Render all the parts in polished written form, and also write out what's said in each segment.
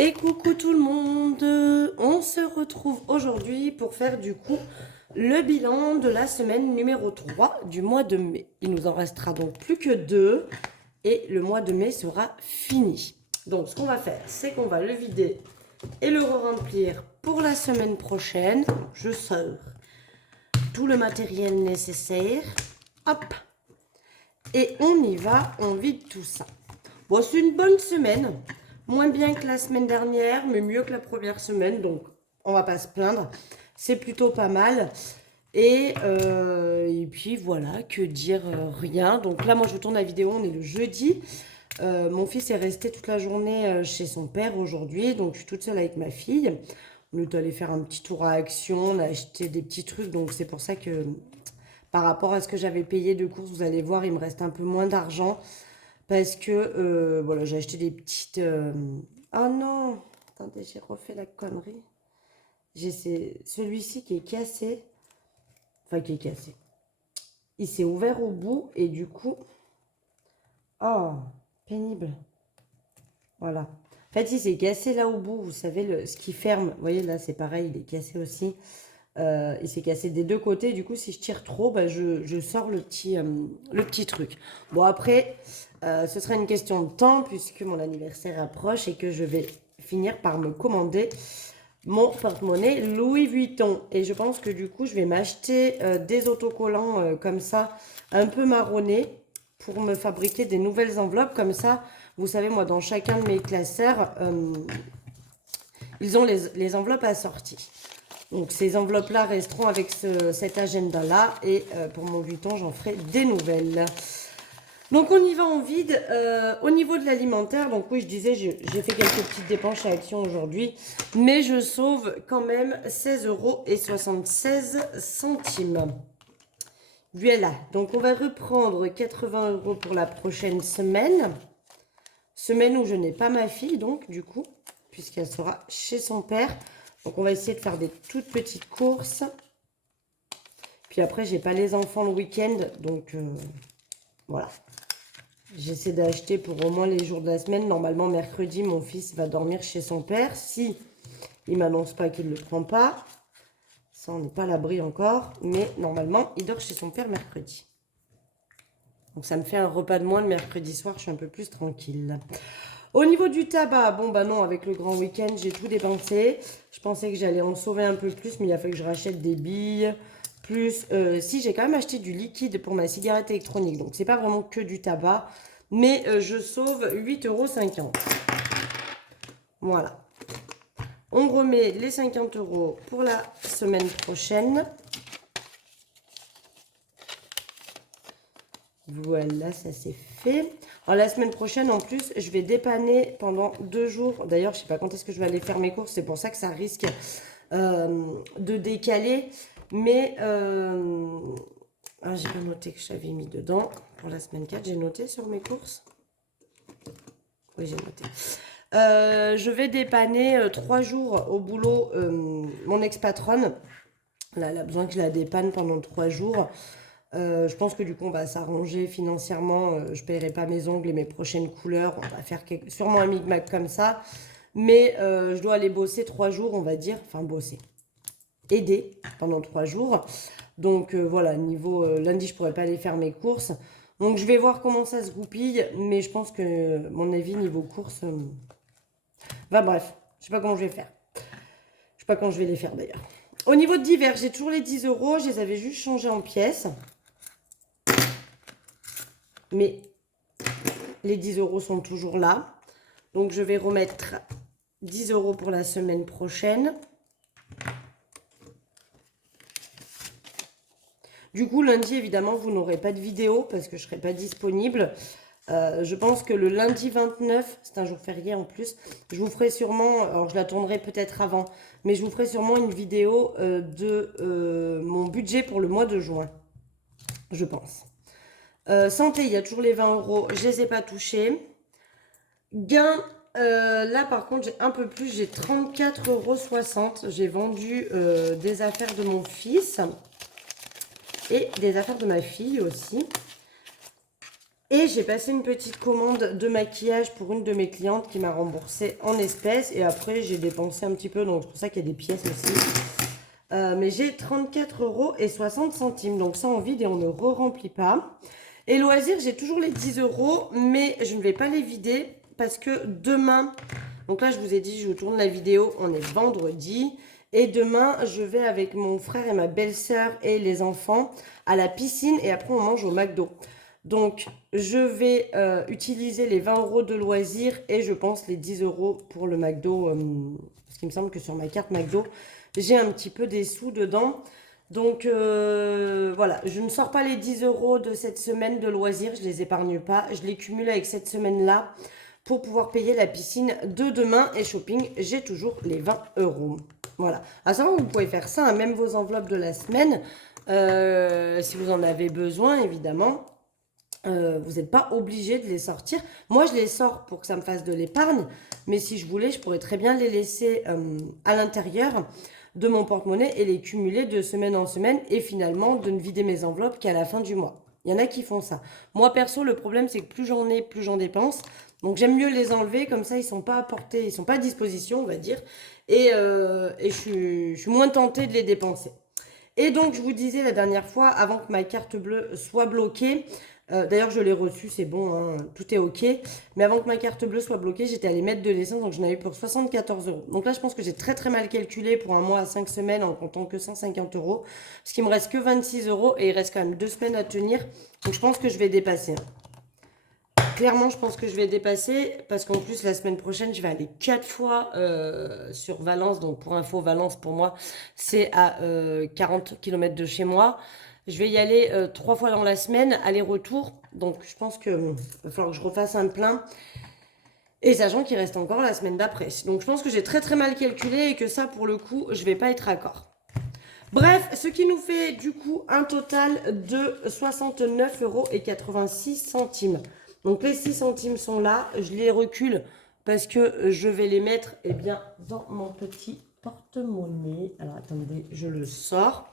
Et coucou tout le monde, on se retrouve aujourd'hui pour faire du coup le bilan de la semaine numéro 3 du mois de mai. Il nous en restera donc plus que 2 et le mois de mai sera fini. Donc ce qu'on va faire, c'est qu'on va le vider et le remplir pour la semaine prochaine. Je sors tout le matériel nécessaire, hop, et on y va, on vide tout ça. Bon, c'est une bonne semaine. Moins bien que la semaine dernière, mais mieux que la première semaine. Donc, on va pas se plaindre. C'est plutôt pas mal. Et puis, voilà, que dire, rien. Donc là, moi, je tourne la vidéo. On est le jeudi. Mon fils est resté toute la journée chez son père aujourd'hui. Donc, je suis toute seule avec ma fille. On est allé faire un petit tour à Action. On a acheté des petits trucs. Donc, c'est pour ça que, par rapport à ce que j'avais payé de courses, vous allez voir, il me reste un peu moins d'argent. Parce que, voilà, j'ai acheté des petites... Oh non! Attendez, j'ai refait la connerie. J'ai celui-ci qui est cassé. Enfin, qui est cassé. Il s'est ouvert au bout et du coup... Oh, pénible. Voilà. En fait, il s'est cassé là au bout. Vous savez, ce qui ferme. Vous voyez, là, c'est pareil, il est cassé aussi. Il s'est cassé des deux côtés. Du coup, si je tire trop, bah, je sors le petit truc. Bon, après, ce sera une question de temps puisque mon anniversaire approche et que je vais finir par me commander mon porte-monnaie Louis Vuitton. Et je pense que du coup, je vais m'acheter des autocollants comme ça, un peu marronnés, pour me fabriquer des nouvelles enveloppes. Comme ça, vous savez, moi, dans chacun de mes classeurs, ils ont les enveloppes assorties. Donc ces enveloppes-là resteront avec cet agenda-là. Et pour mon Vuitton, j'en ferai des nouvelles. Donc on y va en vide. Au niveau de l'alimentaire, donc oui, je disais, j'ai fait quelques petites dépenses à Action aujourd'hui. Mais je sauve quand même 16,76 €. Voilà, donc on va reprendre 80 € pour la prochaine semaine. Semaine où je n'ai pas ma fille, donc du coup, puisqu'elle sera chez son père. Donc on va essayer de faire des toutes petites courses. Puis après, j'ai pas les enfants le week-end, donc voilà. J'essaie d'acheter pour au moins les jours de la semaine. Normalement, mercredi, mon fils va dormir chez son père. Si il m'annonce pas qu'il ne le prend pas, ça on n'est pas à l'abri encore. Mais normalement, il dort chez son père mercredi. Donc ça me fait un repas de moins le mercredi soir. Je suis un peu plus tranquille. Au niveau du tabac, bon bah non, avec le grand week-end, j'ai tout dépensé. Je pensais que j'allais en sauver un peu plus, mais il a fallu que je rachète des billes. Plus, si j'ai quand même acheté du liquide pour ma cigarette électronique, donc c'est pas vraiment que du tabac, mais je sauve 8,50 €. Voilà. On remet les 50 € pour la semaine prochaine. Voilà, ça c'est fait. Alors la semaine prochaine, en plus, je vais dépanner pendant 2 jours. D'ailleurs, je sais pas quand est-ce que je vais aller faire mes courses. C'est pour ça que ça risque de décaler. Mais j'ai pas noté que j'avais mis dedans pour la semaine 4. J'ai noté sur mes courses. Oui, j'ai noté. Je vais dépanner 3 jours au boulot mon ex-patronne. Là, elle a besoin que je la dépanne pendant 3 jours. Je pense que du coup on va s'arranger financièrement. Je ne paierai pas mes ongles et mes prochaines couleurs. On va faire sûrement un micmac comme ça. Mais je dois aller bosser 3 jours, on va dire. Enfin bosser. Aider pendant 3 jours. Donc voilà, niveau lundi je pourrais pas aller faire mes courses. Donc je vais voir comment ça se goupille. Mais je pense que mon avis niveau courses... Enfin bref, je sais pas comment je vais faire. Je sais pas quand je vais les faire d'ailleurs. Au niveau de divers, j'ai toujours les 10 €. Je les avais juste changés en pièces. Mais les 10 € sont toujours là. Donc je vais remettre 10 € pour la semaine prochaine. Du coup, lundi, évidemment, vous n'aurez pas de vidéo parce que je ne serai pas disponible. Je pense que le lundi 29, c'est un jour férié en plus, je vous ferai sûrement, alors je la tournerai peut-être avant, mais je vous ferai sûrement une vidéo de mon budget pour le mois de juin, je pense. Santé, il y a toujours les 20 €, je ne les ai pas touchés. Gain, là par contre j'ai un peu plus, j'ai 34,60 €. J'ai vendu des affaires de mon fils et des affaires de ma fille aussi. Et j'ai passé une petite commande de maquillage pour une de mes clientes qui m'a remboursé en espèces. Et après, j'ai dépensé un petit peu, donc c'est pour ça qu'il y a des pièces aussi. Mais j'ai 34,60 €. Donc ça, en vide et on ne re-remplit pas. Et loisirs, j'ai toujours les 10 €, mais je ne vais pas les vider parce que demain, donc là, je vous ai dit, je vous tourne la vidéo, on est vendredi. Et demain, je vais avec mon frère et ma belle-sœur et les enfants à la piscine et après, on mange au McDo. Donc, je vais utiliser les 20 € de loisirs et je pense les 10 € pour le McDo. Parce qu'il me semble que sur ma carte McDo, j'ai un petit peu des sous dedans. Donc voilà, je ne sors pas les 10 € de cette semaine de loisirs, je les épargne pas. Je les cumule avec cette semaine-là pour pouvoir payer la piscine de demain. Et shopping, j'ai toujours les 20 €. Voilà. À savoir, vous pouvez faire ça, hein, même vos enveloppes de la semaine, si vous en avez besoin, évidemment. Vous n'êtes pas obligé de les sortir. Moi, je les sors pour que ça me fasse de l'épargne. Mais si je voulais, je pourrais très bien les laisser à l'intérieur de mon porte-monnaie et les cumuler de semaine en semaine et finalement de ne vider mes enveloppes qu'à la fin du mois. Il y en a qui font ça. Moi, perso, le problème, c'est que plus j'en ai, plus j'en dépense. Donc, j'aime mieux les enlever. Comme ça, ils ne sont pas à portée, ils ne sont pas à disposition, on va dire. Et je suis moins tentée de les dépenser. Et donc, je vous disais la dernière fois, avant que ma carte bleue soit bloquée, d'ailleurs, je l'ai reçue, c'est bon, hein, tout est OK. Mais avant que ma carte bleue soit bloquée, j'étais allée mettre de l'essence, donc j'en avais eu pour 74 €. Donc là, je pense que j'ai très très mal calculé pour un mois à 5 semaines en comptant que 150 €. Parce qu'il me reste que 26 € et il reste quand même 2 semaines à tenir. Donc je pense que je vais dépasser, hein. Clairement, je pense que je vais dépasser parce qu'en plus, la semaine prochaine, je vais aller 4 fois sur Valence. Donc, pour info, Valence, pour moi, c'est à 40 km de chez moi. Je vais y aller 3 fois dans la semaine, aller-retour. Donc, je pense qu'il va falloir que je refasse un plein. Et sachant qu'il reste encore la semaine d'après. Donc, je pense que j'ai très très mal calculé et que ça, pour le coup, je vais pas être d'accord. Bref, ce qui nous fait du coup un total de 69,86 €. Donc les 6 centimes sont là, je les recule parce que je vais les mettre bien, dans mon petit porte-monnaie. Alors attendez, je le sors,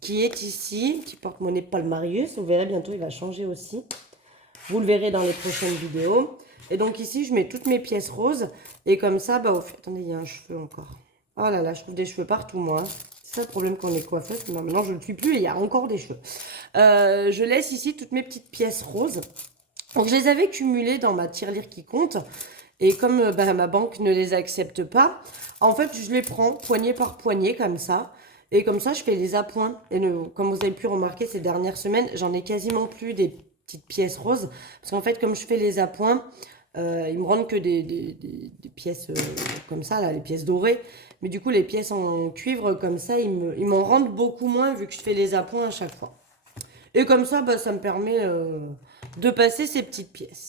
qui est ici, petit porte-monnaie Paul Marius. Vous verrez bientôt, il va changer aussi. Vous le verrez dans les prochaines vidéos. Et donc ici, je mets toutes mes pièces roses. Et comme ça, attendez, il y a un cheveu encore. Oh là là, je trouve des cheveux partout, moi. C'est ça le problème quand on est coiffeuse. Non, maintenant, je ne le suis plus et il y a encore des cheveux. Je laisse ici toutes mes petites pièces roses. Donc, je les avais cumulées dans ma tirelire qui compte. Et comme ma banque ne les accepte pas, en fait, je les prends poignée par poignée, comme ça. Et comme ça, je fais les appoints. Et comme vous avez pu remarquer ces dernières semaines, j'en ai quasiment plus des petites pièces roses. Parce qu'en fait, comme je fais les appoints, ils me rendent que des pièces comme ça, là, les pièces dorées. Mais du coup, les pièces en cuivre comme ça, ils m'en rendent beaucoup moins vu que je fais les appoints à chaque fois. Et comme ça, ça me permet de passer ces petites pièces.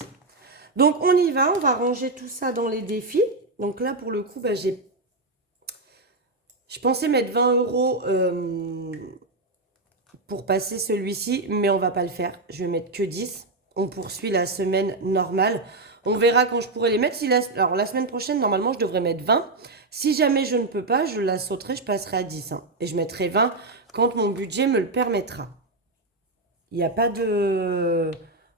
Donc, on y va. On va ranger tout ça dans les défis. Donc là, pour le coup, je pensais mettre 20 € pour passer celui-ci, mais on va pas le faire. Je vais mettre que 10. On poursuit la semaine normale. On verra quand je pourrai les mettre. Alors, la semaine prochaine, normalement, je devrais mettre 20. Si jamais je ne peux pas, je la sauterai, je passerai à 10. Hein. Et je mettrai 20 quand mon budget me le permettra. Il n'y a pas de...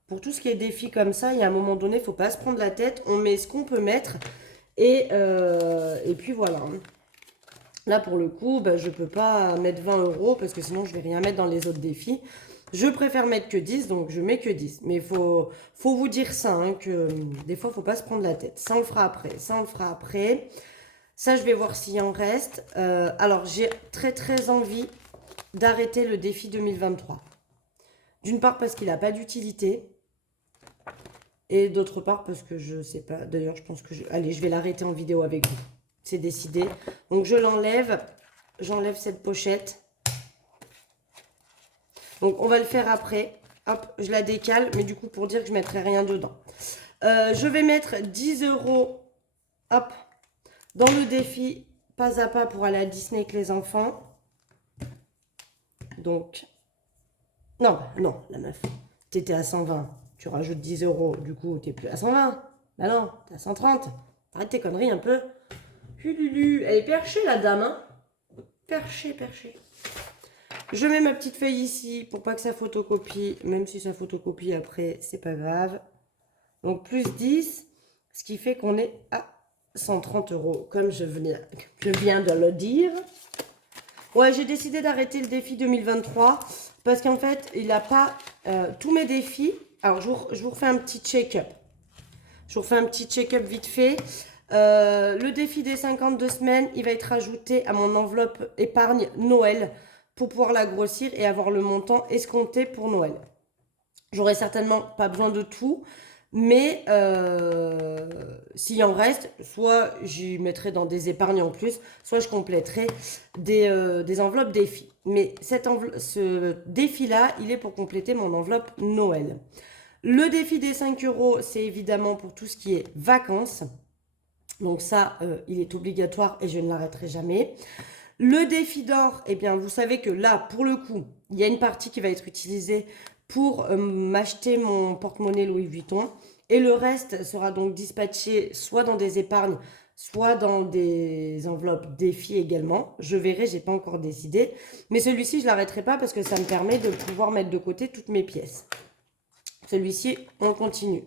Pour tout ce qui est défi comme ça, il y a un moment donné, il ne faut pas se prendre la tête. On met ce qu'on peut mettre. Et puis voilà. Là, pour le coup, je ne peux pas mettre 20 € parce que sinon, je ne vais rien mettre dans les autres défis. Je préfère mettre que 10, donc je mets que 10. Mais il faut vous dire ça, hein, que des fois, il ne faut pas se prendre la tête. Ça, on le fera après. Ça, on le fera après. Ça, je vais voir s'il en reste. Alors, j'ai très, très envie d'arrêter le défi 2023. D'une part, parce qu'il n'a pas d'utilité. Et d'autre part, parce que je ne sais pas. D'ailleurs, je pense que... Allez, je vais l'arrêter en vidéo avec vous. C'est décidé. Donc, je l'enlève. J'enlève cette pochette. Donc, on va le faire après. Hop, je la décale. Mais du coup, pour dire que je ne mettrai rien dedans. Je vais mettre 10 €. Hop. Dans le défi pas à pas pour aller à Disney avec les enfants. Donc, non, la meuf. T'étais à 120. Tu rajoutes 10 €. Du coup, t'es plus à 120. Bah non, t'es à 130. Arrête tes conneries un peu. Hululu. Elle est perchée, la dame, hein. Perchée. Je mets ma petite feuille ici pour pas que ça photocopie. Même si ça photocopie après, c'est pas grave. Donc plus 10, ce qui fait qu'on est à 130 €, comme je viens de le dire. Ouais, j'ai décidé d'arrêter le défi 2023 parce qu'en fait, il n'a pas tous mes défis. Alors, je vous refais un petit check-up. Je vous refais un petit check-up vite fait. Le défi des 52 semaines, il va être ajouté à mon enveloppe épargne Noël pour pouvoir la grossir et avoir le montant escompté pour Noël. J'aurai certainement pas besoin de tout, mais s'il en reste, soit j'y mettrai dans des épargnes en plus, soit je compléterai des enveloppes défis. Mais ce défi-là, il est pour compléter mon enveloppe Noël. Le défi des 5 €, c'est évidemment pour tout ce qui est vacances. Donc ça, il est obligatoire et je ne l'arrêterai jamais. Le défi d'or, eh bien, vous savez que là, pour le coup, il y a une partie qui va être utilisée pour m'acheter mon porte-monnaie Louis Vuitton. Et le reste sera donc dispatché soit dans des épargnes, soit dans des enveloppes défis également. Je verrai, j'ai pas encore décidé. Mais celui-ci, je l'arrêterai pas parce que ça me permet de pouvoir mettre de côté toutes mes pièces. Celui-ci, on continue.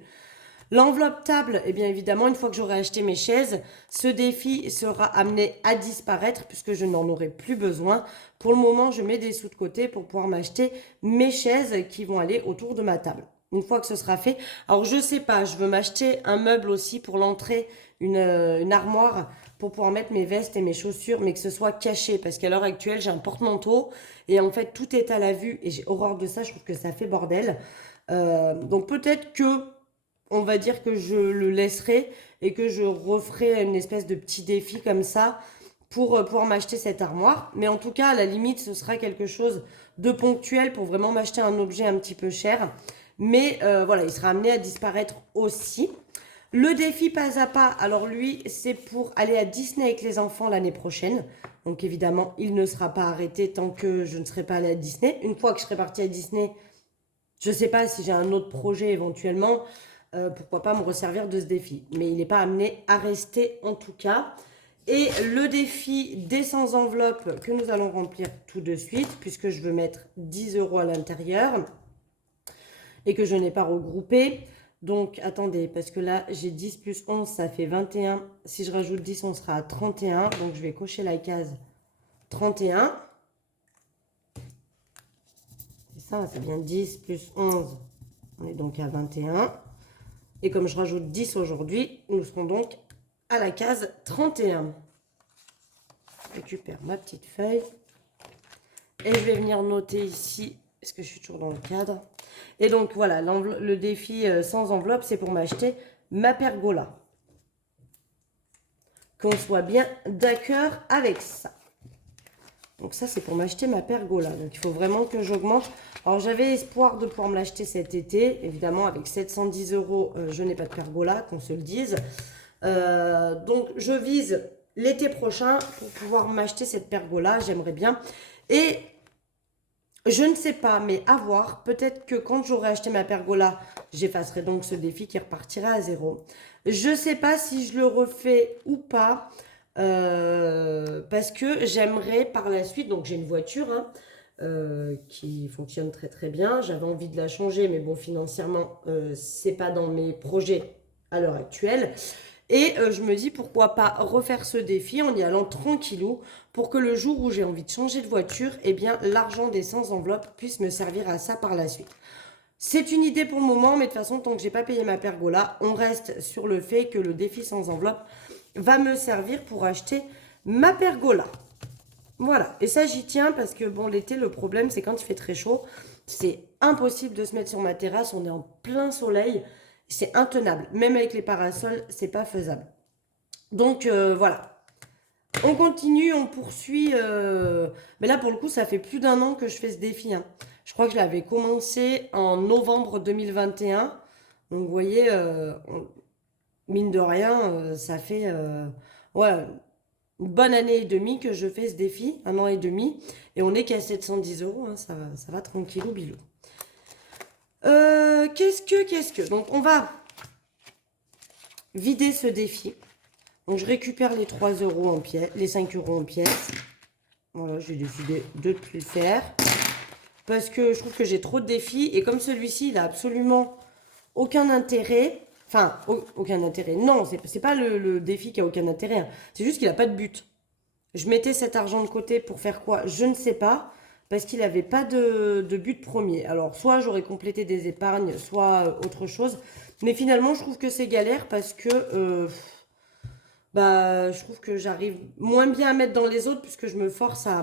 L'enveloppe table, eh bien évidemment, une fois que j'aurai acheté mes chaises, ce défi sera amené à disparaître puisque je n'en aurai plus besoin. Pour le moment, je mets des sous de côté pour pouvoir m'acheter mes chaises qui vont aller autour de ma table. Une fois que ce sera fait, alors je sais pas, je veux m'acheter un meuble aussi pour l'entrée, une armoire pour pouvoir mettre mes vestes et mes chaussures, mais que ce soit caché parce qu'à l'heure actuelle, j'ai un porte-manteau et en fait, tout est à la vue et j'ai horreur de ça, je trouve que ça fait bordel. Donc peut-être que on va dire que je le laisserai et que je referai une espèce de petit défi comme ça pour pouvoir m'acheter cette armoire. Mais en tout cas, à la limite, ce sera quelque chose de ponctuel pour vraiment m'acheter un objet un petit peu cher. Mais voilà, il sera amené à disparaître aussi. Le défi pas à pas, alors lui, c'est pour aller à Disney avec les enfants l'année prochaine. Donc évidemment, il ne sera pas arrêté tant que je ne serai pas allée à Disney. Une fois que je serai partie à Disney, je ne sais pas si j'ai un autre projet éventuellement. Pourquoi pas me resservir de ce défi. Mais il n'est pas amené à rester en tout cas. Et le défi des 100 enveloppes que nous allons remplir tout de suite, puisque je veux mettre 10 € à l'intérieur et que je n'ai pas regroupé. Donc attendez, parce que là j'ai 10 plus 11, ça fait 21. Si je rajoute 10, on sera à 31. Donc je vais cocher la case 31. C'est ça, c'est bien 10 plus 11. On est donc à 21. Et comme je rajoute 10 aujourd'hui, nous serons donc à la case 31. Je récupère ma petite feuille. Et je vais venir noter ici, parce que je suis toujours dans le cadre. Et donc voilà, le défi sans enveloppe, c'est pour m'acheter ma pergola. Qu'on soit bien d'accord avec ça. Donc ça, c'est pour m'acheter ma pergola. Donc il faut vraiment que j'augmente. Alors j'avais espoir de pouvoir me l'acheter cet été. Évidemment, avec 710 €, je n'ai pas de pergola, qu'on se le dise. Donc je vise l'été prochain pour pouvoir m'acheter cette pergola. J'aimerais bien. Et je ne sais pas, mais à voir. Peut-être que quand j'aurai acheté ma pergola, j'effacerai donc ce défi qui repartira à 0. Je ne sais pas si je le refais ou pas. Parce que j'aimerais par la suite, donc j'ai une voiture qui fonctionne très très bien. J'avais envie de la changer, mais bon, financièrement, c'est pas dans mes projets à l'heure actuelle. Et je me dis pourquoi pas refaire ce défi en y allant tranquillou pour que le jour où j'ai envie de changer de voiture, eh bien l'argent des 100 enveloppes puisse me servir à ça par la suite. C'est une idée pour le moment, mais de toute façon, tant que j'ai pas payé ma pergola, on reste sur le fait que le défi sans enveloppe va me servir pour acheter ma pergola. Voilà, et ça j'y tiens parce que bon, l'été, le problème c'est quand il fait très chaud, c'est impossible de se mettre sur ma terrasse, on est en plein soleil, c'est intenable. Même avec les parasols, c'est pas faisable. Donc voilà, on continue, on poursuit. Mais là pour le coup, ça fait plus d'1 an que je fais ce défi. Hein. Je crois que je l'avais commencé en novembre 2021. Donc vous voyez, mine de rien, ça fait ouais, une bonne année et demie que je fais ce défi, 1 an et demi, et on n'est qu'à 710 €, hein, ça va tranquillou bilou. Qu'est-ce que donc on va vider ce défi. Donc je récupère les 3 € en pièces, les 5 € en pièces. Voilà, j'ai décidé de ne plus le faire. Parce que je trouve que j'ai trop de défis. Et comme celui-ci, il a absolument aucun intérêt. Enfin, aucun intérêt. Non, c'est pas le défi qui a aucun intérêt, hein. C'est juste qu'il n'a pas de but. Je mettais cet argent de côté pour faire quoi? Je ne sais pas. Parce qu'il n'avait pas de but premier. Alors, soit j'aurais complété des épargnes, soit autre chose. Mais finalement, je trouve que c'est galère parce que bah, je trouve que j'arrive moins bien à mettre dans les autres puisque je me force à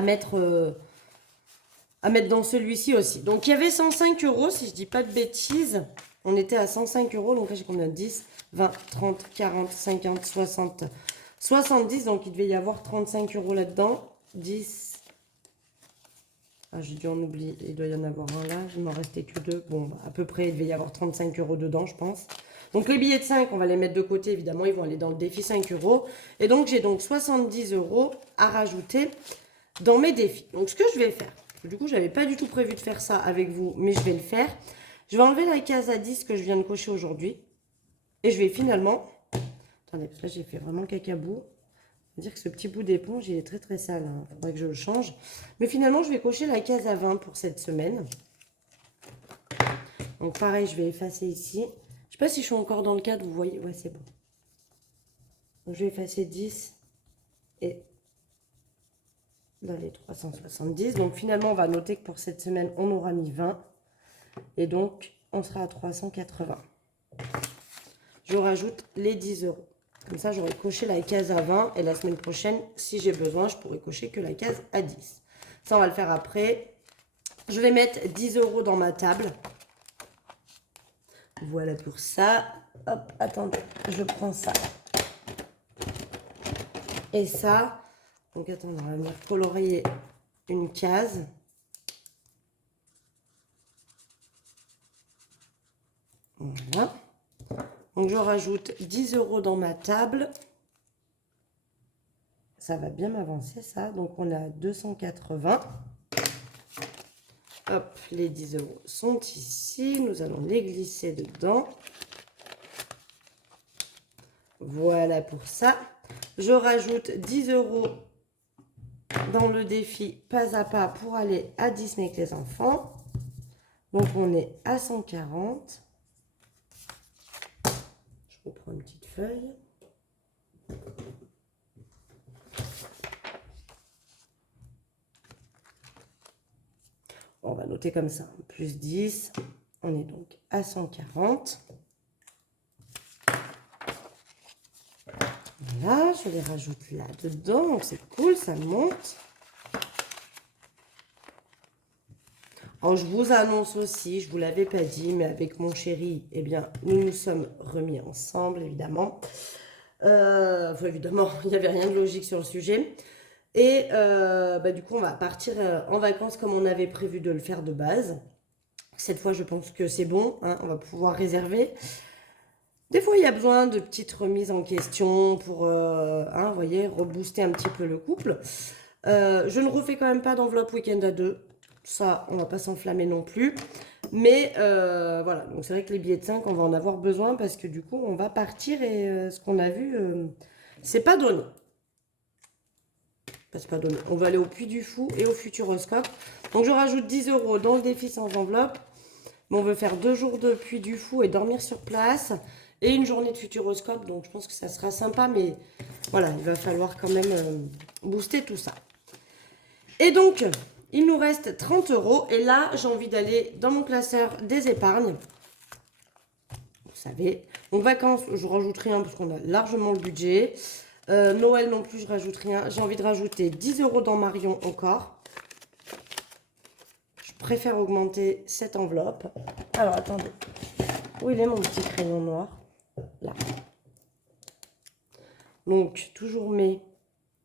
mettre, euh, à mettre dans celui-ci aussi. Donc, il y avait 105 euros, si je dis pas de bêtises. On était à 105 euros. Donc là, j'ai combien? 10, 20, 30, 40, 50, 60, 70. Donc, il devait y avoir 35 euros là-dedans. 10. Ah, j'ai dû en oublier. Il doit y en avoir un là. Il m'en restait que deux. Bon, bah, à peu près, il devait y avoir 35 euros dedans, je pense. Donc, les billets de 5, on va les mettre de côté, évidemment. Ils vont aller dans le défi 5 euros. Et donc, j'ai donc 70 euros à rajouter dans mes défis. Donc, ce que je vais faire, du coup, je n'avais pas du tout prévu de faire ça avec vous, mais je vais le faire. Je vais enlever la case à 10 que je viens de cocher aujourd'hui. Et je vais finalement... Attendez, parce que là, j'ai fait vraiment cacabou. Dire que ce petit bout d'éponge, il est très très sale, hein. Faudrait que je le change. Mais finalement, je vais cocher la case à 20 pour cette semaine. Donc pareil, je vais effacer ici. Je ne sais pas si je suis encore dans le cadre, vous voyez. Ouais, c'est bon. Donc je vais effacer 10 et dans les 370. Donc finalement, on va noter que pour cette semaine, on aura mis 20. Et donc, on sera à 380. Je rajoute les 10 euros. Comme ça, j'aurai coché la case à 20. Et la semaine prochaine, si j'ai besoin, je pourrai cocher que la case à 10. Ça, on va le faire après. Je vais mettre 10 euros dans ma table. Voilà pour ça. Hop, attendez, je prends ça. Et ça. Donc, attendez, on va venir colorier une case. Voilà. Donc, je rajoute 10 euros dans ma table. Ça va bien m'avancer, ça. Donc, on est à 280. Hop, les 10 euros sont ici. Nous allons les glisser dedans. Voilà pour ça. Je rajoute 10 euros dans le défi pas à pas pour aller à Disney avec les enfants. Donc, on est à 140. Je reprends une petite feuille. On va noter comme ça, plus 10. On est donc à 140. Voilà, je les rajoute là-dedans. Donc, c'est cool, ça monte. Alors, je vous annonce aussi, je ne vous l'avais pas dit, mais avec mon chéri, eh bien, nous nous sommes remis ensemble, évidemment. Enfin, évidemment, il n'y avait rien de logique sur le sujet. Et bah, du coup, on va partir en vacances comme on avait prévu de le faire de base. Cette fois, je pense que c'est bon, hein, on va pouvoir réserver. Des fois, il y a besoin de petites remises en question pour, hein, vous voyez, rebooster un petit peu le couple. Je ne refais quand même pas d'enveloppe week-end à deux. Ça, on va pas s'enflammer non plus. Mais voilà, donc c'est vrai que les billets de 5, on va en avoir besoin parce que du coup, on va partir et ce qu'on a vu, c'est pas donné. Enfin, c'est pas donné. On va aller au Puy du Fou et au Futuroscope. Donc, je rajoute 10 euros dans le défi sans enveloppe. Mais on veut faire 2 jours de Puy du Fou et dormir sur place. Et une journée de Futuroscope. Donc, je pense que ça sera sympa. Mais voilà, il va falloir quand même booster tout ça. Et donc, il nous reste 30 euros. Et là, j'ai envie d'aller dans mon classeur des épargnes. Vous savez. Donc, vacances, je rajoute rien parce qu'on a largement le budget. Noël non plus, je rajoute rien. J'ai envie de rajouter 10 euros dans Marion encore. Je préfère augmenter cette enveloppe. Alors, attendez. Où il est mon petit crayon noir? Là. Donc, toujours mai,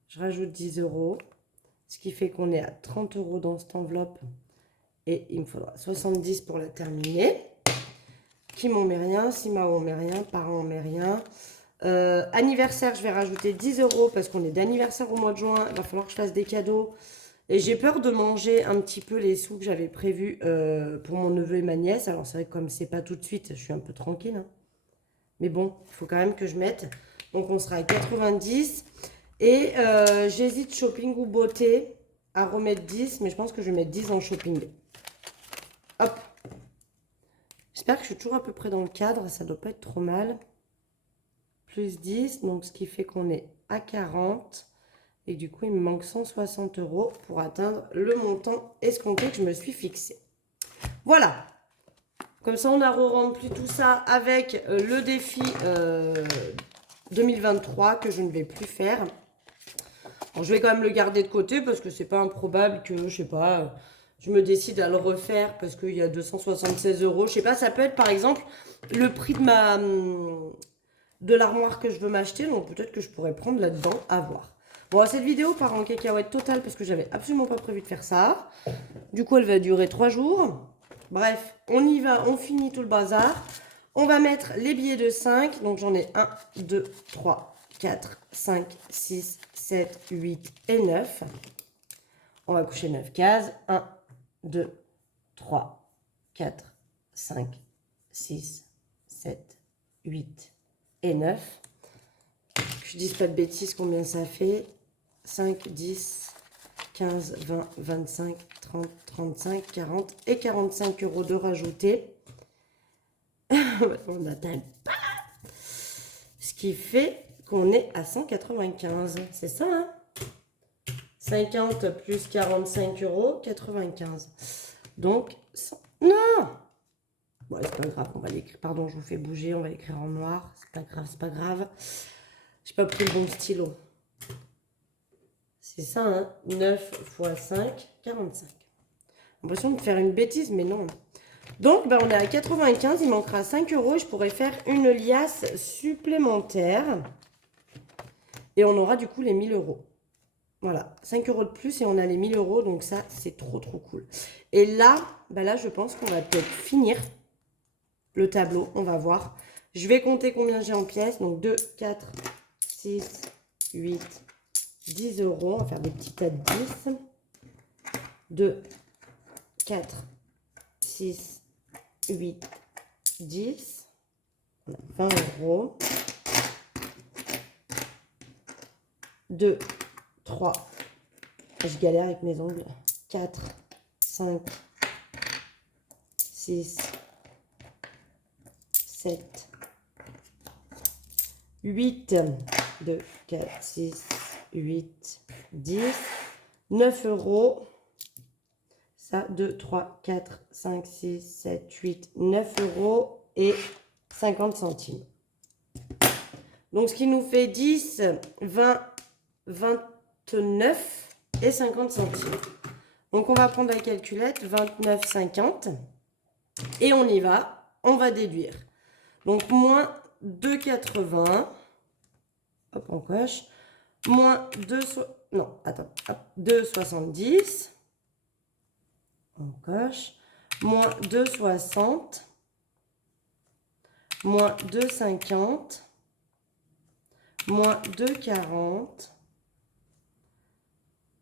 je rajoute 10 euros. Ce qui fait qu'on est à 30 euros dans cette enveloppe. Et il me faudra 70 pour la terminer. Kim, on met rien. Sima, on met rien. Parents, on met rien. Anniversaire, je vais rajouter 10 euros parce qu'on est d'anniversaire au mois de juin. Il va falloir que je fasse des cadeaux. Et j'ai peur de manger un petit peu les sous que j'avais prévus pour mon neveu et ma nièce. Alors c'est vrai que comme c'est pas tout de suite, je suis un peu tranquille, hein. Mais bon, il faut quand même que je mette. Donc on sera à 90. Et j'hésite shopping ou beauté à remettre 10, mais je pense que je vais mettre 10 en shopping. Hop. J'espère que je suis toujours à peu près dans le cadre, ça doit pas être trop mal. Plus 10, donc ce qui fait qu'on est à 40. Et du coup, il me manque 160 € pour atteindre le montant escompté que je me suis fixé. Voilà. Comme ça, on a rempli tout ça avec le défi 2023 que je ne vais plus faire. Alors, je vais quand même le garder de côté parce que c'est pas improbable que, je sais pas, je me décide à le refaire parce qu'il y a 276 €. Je sais pas, ça peut être par exemple le prix de l'armoire que je veux m'acheter. Donc peut-être que je pourrais prendre là-dedans à voir. Bon, cette vidéo part en cacahuète totale parce que j'avais absolument pas prévu de faire ça. Du coup, elle va durer 3 jours. Bref, on y va, on finit tout le bazar. On va mettre les billets de 5. Donc j'en ai 1, 2, 3, 4, 5, 6, 7, 8 et 9. On va coucher 9 cases. 1, 2, 3, 4, 5, 6, 7, 8 et 9. Je dis pas de bêtises, combien ça fait? 5, 10, 15, 20, 25, 30, 35, 40 et 45 € de rajouter. On n'atteint pas. Ce qui fait qu'on est à 195. C'est ça, hein? 50 plus 45 €, 95. Donc, 100... Non! Bon, c'est pas grave, on va l'écrire. Pardon, je vous fais bouger, on va l'écrire en noir. C'est pas grave, c'est pas grave. J'ai pas pris le bon stylo. C'est ça, hein? 9 fois 5, 45. L'impression de faire une bêtise, mais non. Donc, ben, on est à 95, il manquera 5 € et je pourrais faire une liasse supplémentaire. Et on aura du coup les 1000 €. Voilà, 5 € de plus et on a les 1000 €, donc ça, c'est trop, trop cool. Et là, ben là, je pense qu'on va peut-être finir le tableau, on va voir. Je vais compter combien j'ai en pièces. Donc, 2, 4, 6, 8, 10 €. On va faire des petits tas de 10. 2, 4, 6, 8, 10. On a 20 €. 2, 3. Je galère avec mes ongles. 4, 5, 6, 7, 8. 2, 4, 6, 8, 10. 9 €. Ça, 2, 3, 4, 5, 6, 7, 8, 9 € et 50 centimes. Donc, ce qui nous fait 10, 20, 29 et 50 centimes. Donc, on va prendre la calculette, 29, 50. Et on y va, on va déduire. Donc, moins 2,80. Hop, on coche. Moins 2, non, attends, 2,70. On coche. Moins 2,60. Moins 2,50. Moins 2,40.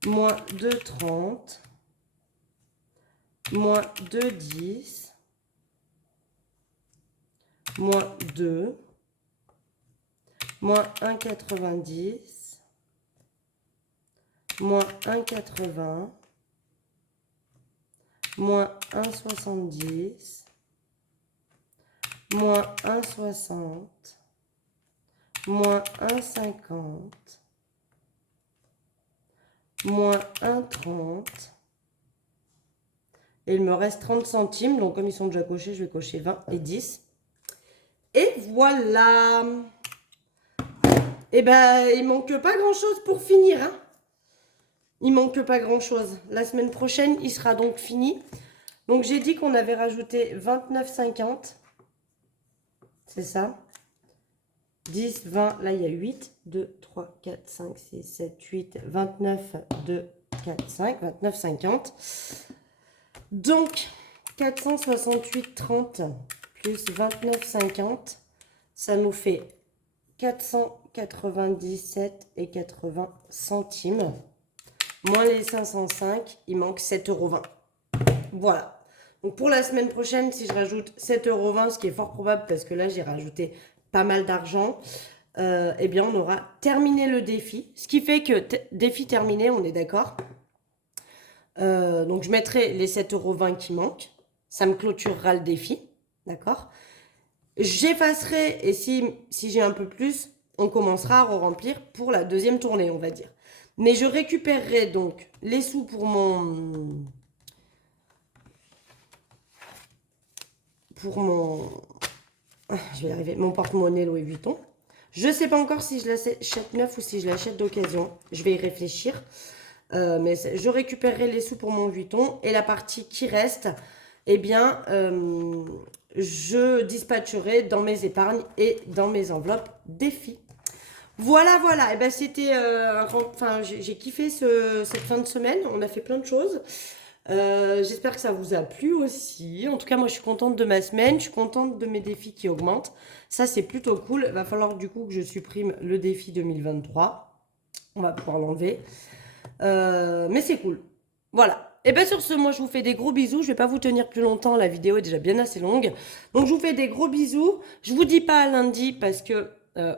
Moins 2,30. Moins 2,10. Moins 2. Moins 1,90. Moins 1,80. Moins 1,70. Moins 1,60. Moins 1,50. Moins 1,30. Et il me reste 30 centimes. Donc, comme ils sont déjà cochés, je vais cocher 20 et 10. Et voilà. Et ben, il manque pas grand-chose pour finir, hein. Il manque pas grand-chose. La semaine prochaine, il sera donc fini. Donc, j'ai dit qu'on avait rajouté 29,50. C'est ça. 10, 20, là il y a 8, 2, 3, 4, 5, 6, 7, 8, 29, 2, 4, 5, 29, 50. Donc, 468,30 plus 29,50, ça nous fait 497,80 centimes. Moins les 505, il manque 7,20 €. Voilà. Donc, pour la semaine prochaine, si je rajoute 7,20 €, ce qui est fort probable parce que là, j'ai rajouté pas mal d'argent, eh bien, on aura terminé le défi. Ce qui fait que défi terminé, on est d'accord. Donc, je mettrai les 7,20 € qui manquent. Ça me clôturera le défi. D'accord? J'effacerai et si j'ai un peu plus, on commencera à remplir pour la deuxième tournée, on va dire. Mais je récupérerai donc les sous pour mon... Je vais y arriver. Mon porte-monnaie Louis Vuitton. Je ne sais pas encore si je l'achète neuf ou si je l'achète d'occasion. Je vais y réfléchir. Mais je récupérerai les sous pour mon Vuitton. Et la partie qui reste, eh bien, je dispatcherai dans mes épargnes et dans mes enveloppes défi. Voilà, voilà. Et ben c'était, enfin, j'ai kiffé cette fin de semaine. On a fait plein de choses. J'espère que ça vous a plu aussi. En tout cas, moi, je suis contente de ma semaine. Je suis contente de mes défis qui augmentent. Ça, c'est plutôt cool. Il va falloir du coup que je supprime le défi 2023. On va pouvoir l'enlever. Mais c'est cool. Voilà. Et bien sur ce, moi, je vous fais des gros bisous. Je vais pas vous tenir plus longtemps. La vidéo est déjà bien assez longue. Donc, je vous fais des gros bisous. Je vous dis pas à lundi parce que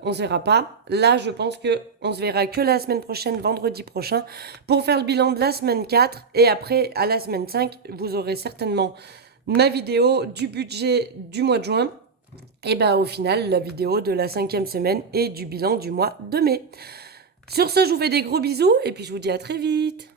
on se verra pas. Là, je pense que on se verra que la semaine prochaine, vendredi prochain, pour faire le bilan de la semaine 4. Et après, à la semaine 5, vous aurez certainement ma vidéo du budget du mois de juin. Et ben au final, la vidéo de la 5e semaine et du bilan du mois de mai. Sur ce, je vous fais des gros bisous et puis je vous dis à très vite.